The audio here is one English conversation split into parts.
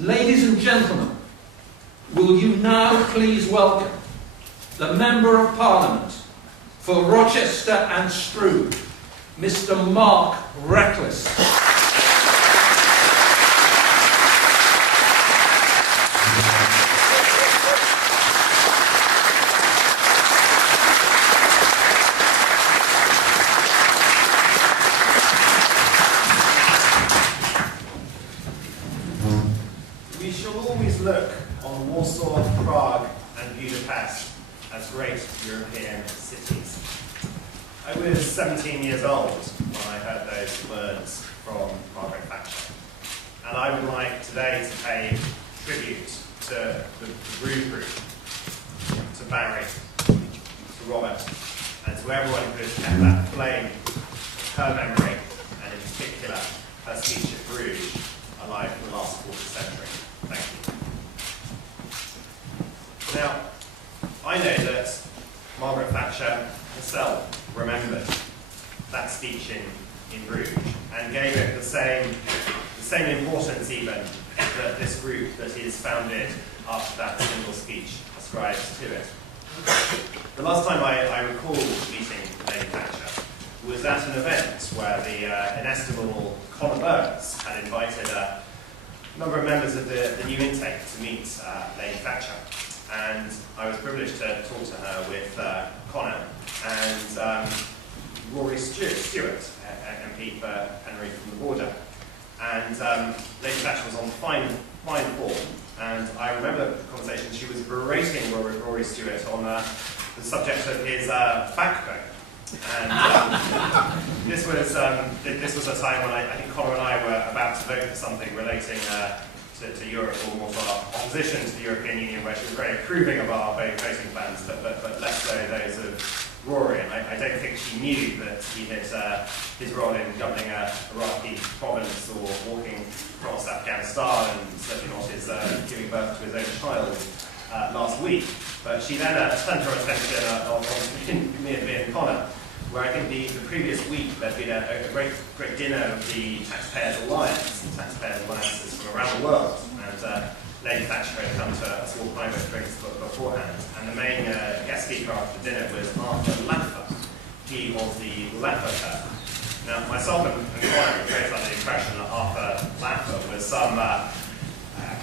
Ladies and gentlemen, will you now please welcome the Member of Parliament for Rochester and Strood, Mr. Mark Reckless. We shall always look on Warsaw, Prague and Budapest as great European cities. I was 17 years old when I heard those words from Margaret Thatcher. And I would like today to pay tribute to the Bruges group, to Barry, to Robert, and to everyone who has kept that flame of her memory, and in particular her speech at Bruges, alive for the last quarter century. Thank you. Now, I know that Margaret Thatcher herself remembered that speech in Bruges and gave it the same importance even that this group that is founded after that single speech ascribes to it. The last time I recall meeting Lady Thatcher was at an event where the inestimable Conor Burns had invited a number of members of the new intake to meet Lady Thatcher. And I was privileged to talk to her with Conor and Rory Stewart, MP for Henry from the Border. And Lady Thatcher was on fine form. And I remember the conversation, she was berating Rory Stewart on the subject of his backbone. And this was a time when I think Conor and I were about to vote for something relating to Europe, or more to our opposition to the European Union, where she was very approving of our voting plans, but less so those of Rory. And I don't think she knew that he had his role in governing a Iraqi province or walking across Afghanistan, and certainly not his giving birth to his own child last week. But she then turned her attention on me and Conor, where I think the previous week there'd been a great dinner of the Taxpayers Alliance, and Taxpayers Alliances from around the world. And Lady Thatcher had come to a small private drinks beforehand. And the main guest speaker after dinner was Arthur Laffer. He was the Laffer. Now, myself and Conor were very under the impression that Arthur Laffer was some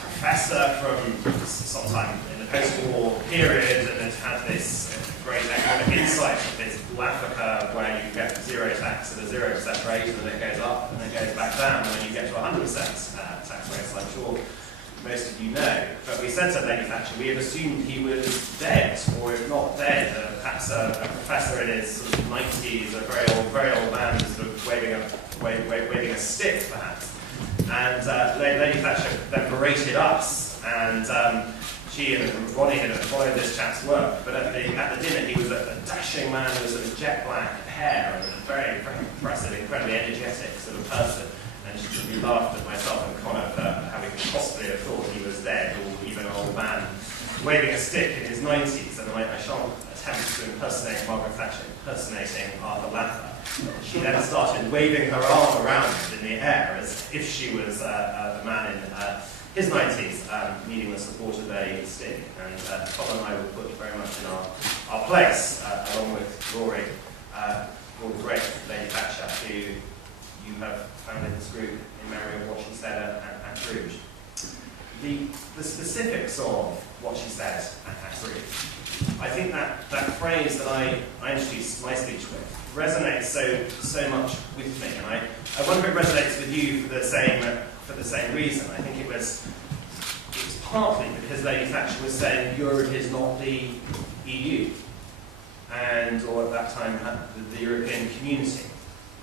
professor from sometime in the post-war period, and had this great economic insight of this Laffer curve where you get zero tax at a 0% rate, and then it goes up and then it goes back down, and then you get to 100% tax rates, I'm sure most of you know. But we said to Lady Thatcher, we had assumed he was dead, or if not dead, perhaps a professor in his sort of 90s, a very old man sort of waving a stick, perhaps. And Lady Thatcher then berated us, and she and Ronnie had followed this chap's work. But at the dinner, he was a dashing man with sort of jet black hair and a very, very impressive, incredibly energetic sort of person. And she laughed at myself and Conor for having possibly have thought he was dead, or even an old man waving a stick in his 90s. And I shan't attempt to impersonate Margaret Thatcher impersonating Arthur Laffer. She then started waving her arm around in the air as if she was a man in his 90s, needing the support of a stick. And Colin and I were put very much in our place, along with Rory, the great Lady Thatcher, who you have founded this group in memory of what she said at Bruges. The specifics of what she said at Bruges, I think that phrase that I introduced my speech with resonates so much with me, and I wonder if it resonates with you for the same reason. I think it was partly because Lady Thatcher was saying Europe is not the EU, or at that time the European community,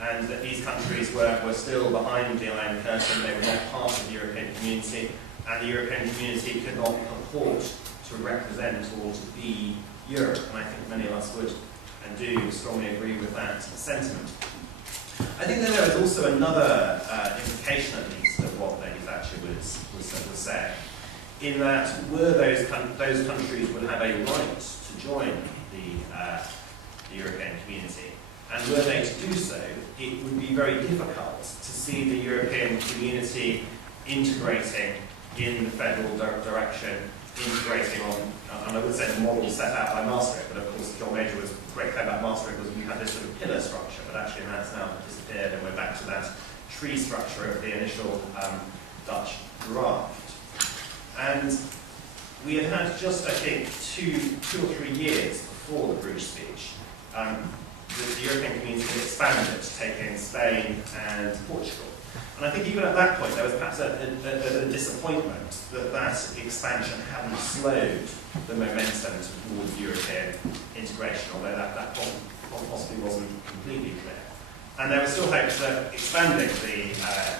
and that these countries were still behind the Iron Curtain. They were not part of the European community, and the European community could not purport to represent or to be Europe. And I think many of us would and do strongly agree with that sentiment. I think that there is also another implication, at least, of what Lady Thatcher was saying, in that those countries would have a right to join the European community, and were they to do so, it would be very difficult to see the European community integrating in the federal direction, integrating on, and I would say the model set out by Maastricht, but of course John Major was great claim about Maastricht was we had this sort of pillar structure, but actually that's now disappeared and we're back to that tree structure of the initial Dutch draft. And we had had just, I think, two or 3 years before the Bruges speech, the European community had expanded to take in Spain and Portugal. And I think even at that point there was perhaps a disappointment that that expansion hadn't slowed the momentum towards European integration, although that possibly wasn't completely clear. And there was still hope that expanding the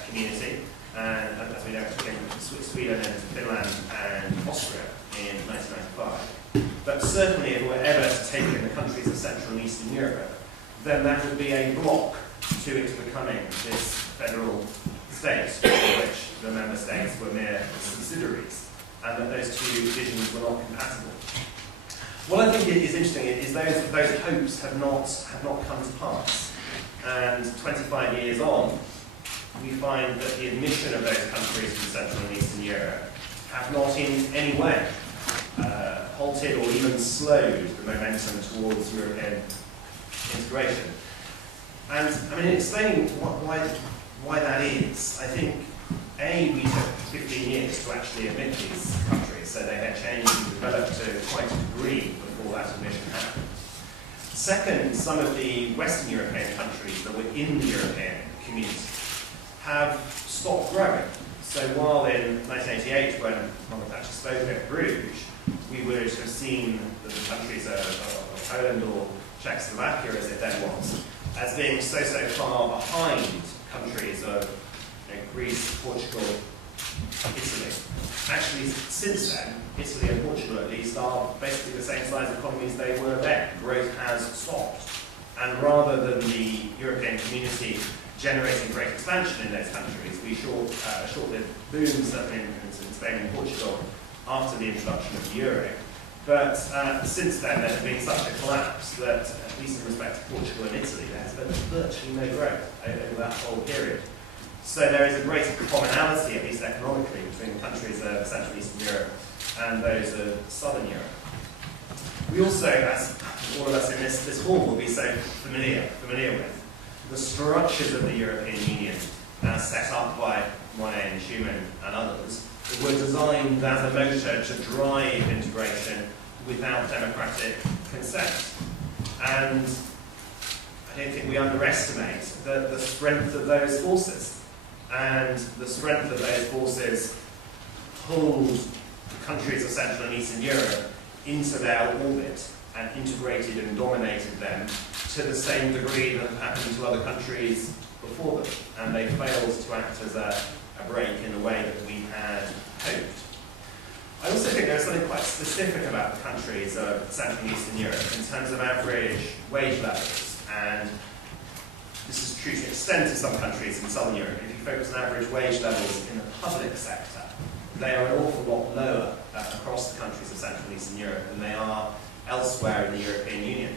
community, and as we know, it took in Sweden and Finland and Austria in 1995. But certainly if we were ever to take in the countries of Central and Eastern Europe, then that would be a block to its becoming this federal state, in which the member states were mere subsidiaries, and that those two visions were not compatible. What I think is interesting is those hopes have not come to pass. And 25 years on, we find that the admission of those countries from Central and Eastern Europe have not in any way halted or even slowed the momentum towards European integration. And I mean, in explaining why that is, I think, A, we took 15 years to actually admit these countries, so they had changed and developed to quite a degree before that admission happened. Second, some of the Western European countries that were in the European community have stopped growing. So while in 1988, when Margaret Thatcher spoke at Bruges, we would have seen that the countries of Poland or Czechoslovakia, as it then was, as being so far behind countries of Greece, Portugal, Italy. Actually, since then, Italy and Portugal at least are basically the same size economies they were then. Growth has stopped. And rather than the European community generating great expansion in those countries, we saw a short-lived boom, certainly in Spain and Portugal, after the introduction of the euro. But since then, there has been such a collapse that, at least in respect to Portugal and Italy, there has been virtually no growth over that whole period. So there is a greater commonality, at least economically, between the countries of Central and Eastern Europe and those of Southern Europe. We also, as all of us in this hall will be so familiar with, the structures of the European Union, as set up by Monnet and Schuman and others, were designed as a motor to drive integration without democratic consent. And I don't think we underestimate the strength of those forces. And the strength of those forces pulled the countries of Central and Eastern Europe into their orbit and integrated and dominated them to the same degree that happened to other countries before them. And they failed to act as a break in the way that we had hoped. I also think there's something quite specific about the countries of Central and Eastern Europe in terms of average wage levels. And this is true to an extent of some countries in Southern Europe. If you focus on average wage levels in the public sector, they are an awful lot lower across the countries of Central and Eastern Europe than they are elsewhere in the European Union.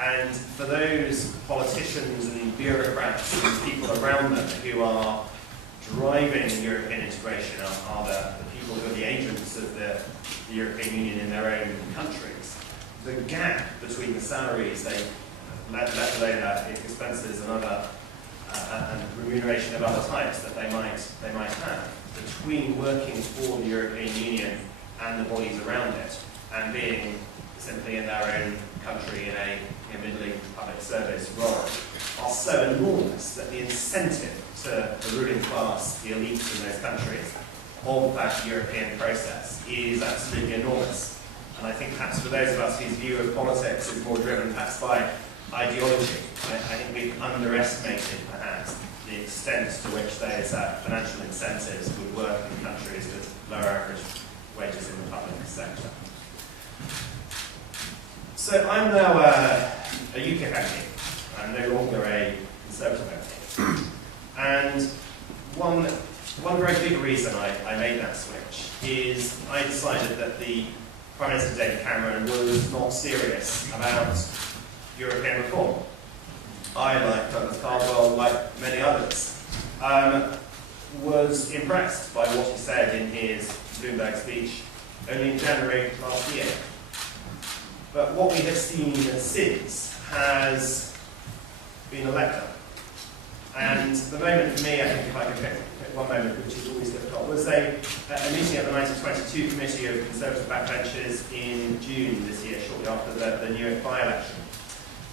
And for those politicians and bureaucrats and people around them who are driving European integration are the people who are the agents of the European Union in their own countries, the gap between the salaries they let alone expenses and other and remuneration of other types that they might have between working for the European Union and the bodies around it and being simply in their own country in a middling public service role are so enormous that the incentive to the ruling class, the elites in those countries, of that European process is absolutely enormous. And I think perhaps for those of us whose view of politics is more driven perhaps by ideology, I think we've underestimated perhaps the extent to which those financial incentives would work in countries with lower average wages in the public sector. So I'm now a UKIP MP. I'm no longer a Conservative MP. And one very big reason I made that switch is I decided that the Prime Minister David Cameron was not serious about European reform. I, like Douglas Caldwell, like many others, was impressed by what he said in his Bloomberg speech only in January last year. But what we have seen since has been a letdown. And the moment for me, I think if I can pick one moment, which is always difficult, was a meeting at the 1922 Committee of Conservative Backbenchers in June this year, shortly after the Newark by-election.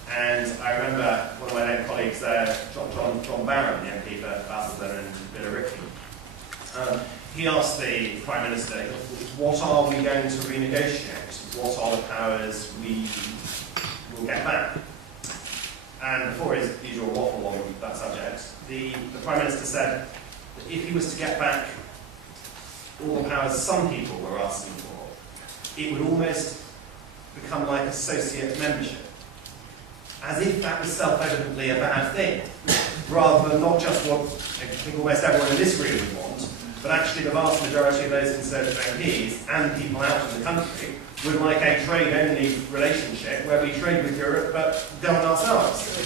And I remember one of my late colleagues, John Barron, the MP for Basildon and Billericay, he asked the Prime Minister, what are we going to renegotiate? What are the powers we will get back? And before his usual waffle on that subject, the Prime Minister said that if he was to get back all the powers some people were asking for, it would almost become like associate membership. As if that was self-evidently a bad thing, rather than not just what I think almost everyone in this room would want, but actually the vast majority of those Conservative MPs and people out in the country would like a trade-only relationship where we trade with Europe but govern ourselves.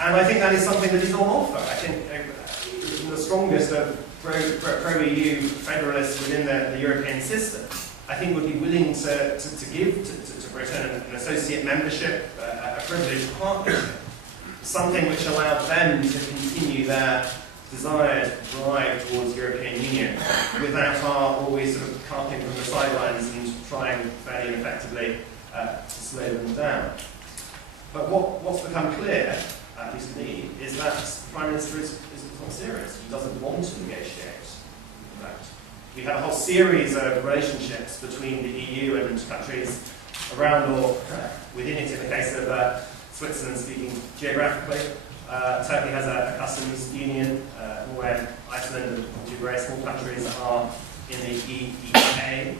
And I think that is something that is on offer. I think the strongest of pro-EU federalists within the European system, I think would be willing to give to Britain an associate membership, a privileged partnership, something which allowed them to continue their desired drive towards European Union without our always sort of carping from the sidelines and trying fairly ineffectively to slow them down. But what's become clear, at least to me, is that the Prime Minister is not serious. He doesn't want to negotiate. In fact, we have a whole series of relationships between the EU and countries around or within it, in the case of Switzerland speaking geographically. Turkey has a customs union, where Iceland and two very small countries are in the EEA.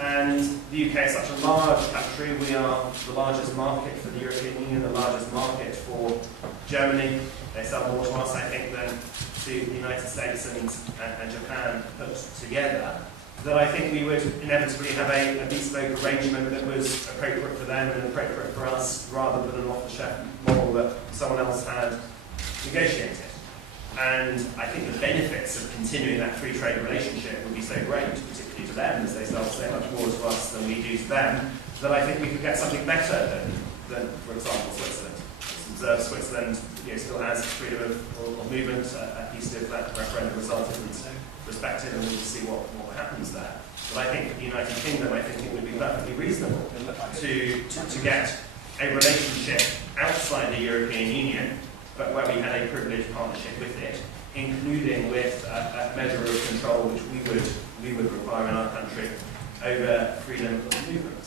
And the UK is such a large country. We are the largest market for the European Union, the largest market for Germany. They sell more to us, I think, than to the United States and Japan put together. That I think we would inevitably have a bespoke arrangement that was appropriate for them and appropriate for us, rather than an off-the-shelf model that someone else had negotiated. And I think the benefits of continuing that free trade relationship would be so great, particularly to them, as they sell so much more to us than we do to them, that I think we could get something better than for example, Switzerland. Observe Switzerland still has freedom of movement, a piece of that referendum result isn't respected, and we'll see what happens there. But I think for the United Kingdom, I think it would be perfectly reasonable to get a relationship outside the European Union, but where we had a privileged partnership with it, including with a measure of control which we would require in our country over freedom of movement.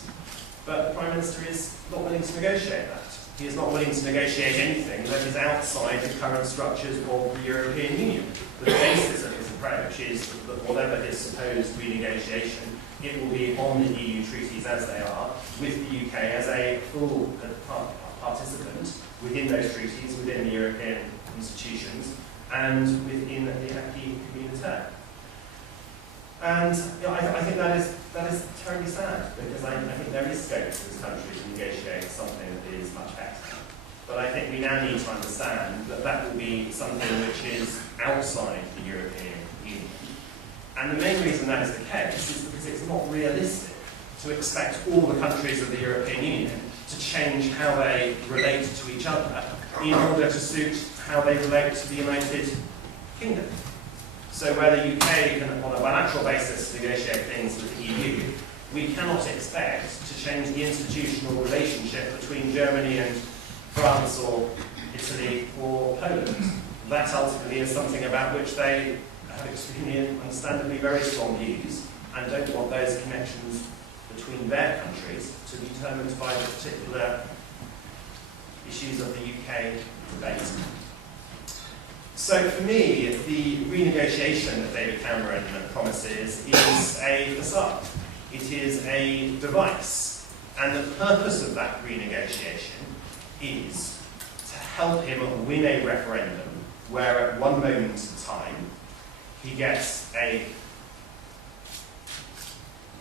But the Prime Minister is not willing to negotiate that. He is not willing to negotiate anything that is outside the current structures of the European Union. The basis of his approach is that whatever his supposed renegotiation, it will be on the EU treaties as they are, with the UK as a full participant within those treaties, within the European institutions, and within the acquis communautaire. And I think that is terribly sad, because I think there is scope for this country to negotiate something that is much better. But I think we now need to understand that that will be something which is outside the European Union. And the main reason that is the case is because it's not realistic to expect all the countries of the European Union to change how they relate to each other in order to suit how they relate to the United Kingdom. So where the UK can, on a bilateral basis, negotiate things with the EU, we cannot expect to change the institutional relationship between Germany and France or Italy or Poland. That ultimately is something about which they have extremely, understandably, very strong views, and don't want those connections between their countries to be determined by the particular issues of the UK debate. So for me, the renegotiation that David Cameron promises is a facade. It is a device. And the purpose of that renegotiation is to help him win a referendum where at one moment in time he gets a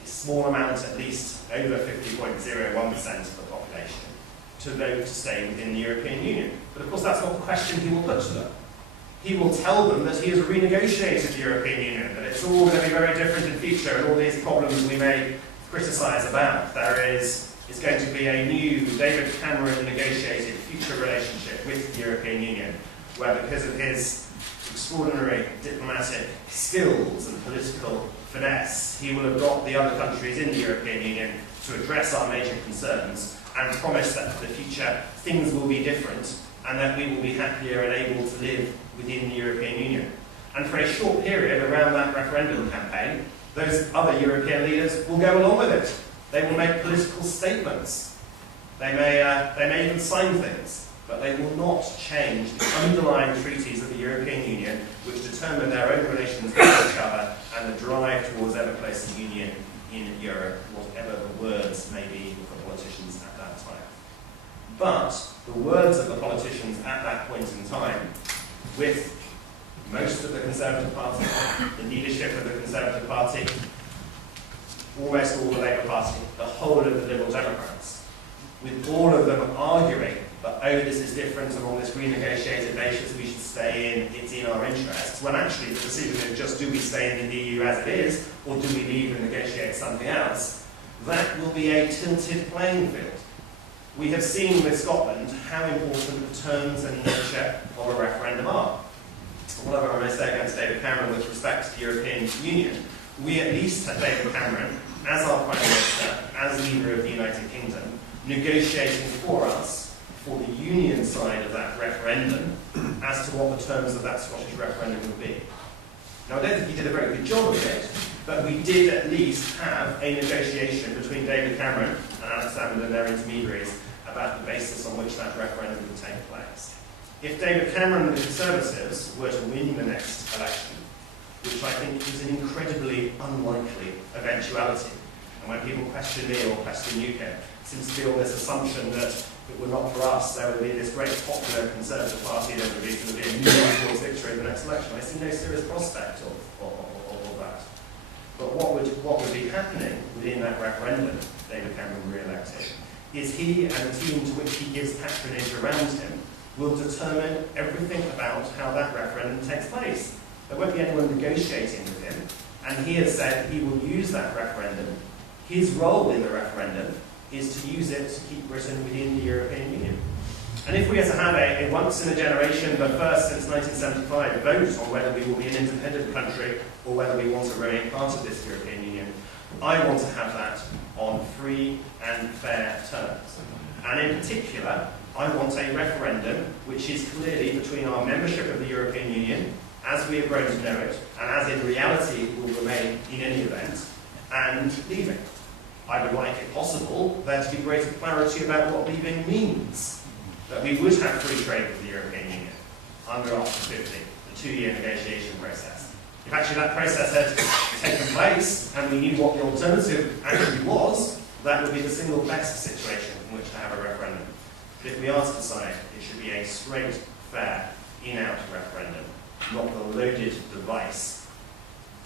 small amount, at least over 50.01% of the population, to vote to stay within the European Union. But of course that's not the question he will put to them. He will tell them that he has renegotiated the European Union, that it's all going to be very different in future, and all these problems we may criticise about. It's going to be a new David Cameron negotiated future relationship with the European Union, where because of his extraordinary diplomatic skills and political finesse, he will have got the other countries in the European Union to address our major concerns and promise that for the future things will be different and that we will be happier and able to live within the European Union. And for a short period around that referendum campaign, those other European leaders will go along with it. They will make political statements. They may even sign things, but they will not change the underlying treaties of the European Union which determine their own relations with each other and the drive towards ever closer union in Europe, whatever the words may be for politicians at that time. But the words of the politicians at that point in time, with most of the Conservative Party, the leadership of the Conservative Party, almost all the Labour Party, the whole of the Liberal Democrats, with all of them arguing that, oh, this is different and on this renegotiated basis we should stay in, it's in our interests, when actually the decision is just do we stay in the EU as it is, or do we leave and negotiate something else, that will be a tilted playing field. We have seen with Scotland how important the terms and nature of a referendum are. Whatever I may say against David Cameron with respect to the European Union, we at least had David Cameron, as our Prime Minister, as leader of the United Kingdom, negotiating for us, for the Union side of that referendum, as to what the terms of that Scottish referendum would be. Now, I don't think he did a very good job of it, but we did at least have a negotiation between David Cameron and Alex Salmond and their intermediaries about the basis on which that referendum would take place. If David Cameron and the Conservatives were to win the next election, which I think is an incredibly unlikely eventuality, and when people question me or question UKIP, seems to be all this assumption that if it were not for us, there would be this great popular Conservative Party, there would be a new towards victory in the next election. I see no serious prospect of that. But what would be happening within that referendum, David Cameron re-elected, is he and the team to which he gives patronage around him will determine everything about how that referendum takes place. There won't be anyone negotiating with him, and he has said he will use that referendum. His role in the referendum is to use it to keep Britain within the European Union. And if we are to have a once-in-a-generation, but first since 1975, vote on whether we will be an independent country or whether we want to remain part of this European Union, I want to have that on free and fair terms. And in particular, I want a referendum which is clearly between our membership of the European Union, as we have grown to know it, and as in reality will remain in any event, and leaving. I would like, if possible, there to be greater clarity about what leaving means. That we would have free trade with the European Union under Article 50, the 2-year negotiation process. If actually that process had taken place and we knew what the alternative actually was, that would be the single best situation in which to have a referendum. But if we are to decide, it should be a straight, fair, in-out referendum, not the loaded device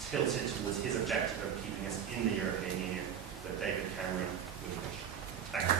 tilted towards his objective of keeping us in the European Union that David Cameron would wish. Thank you.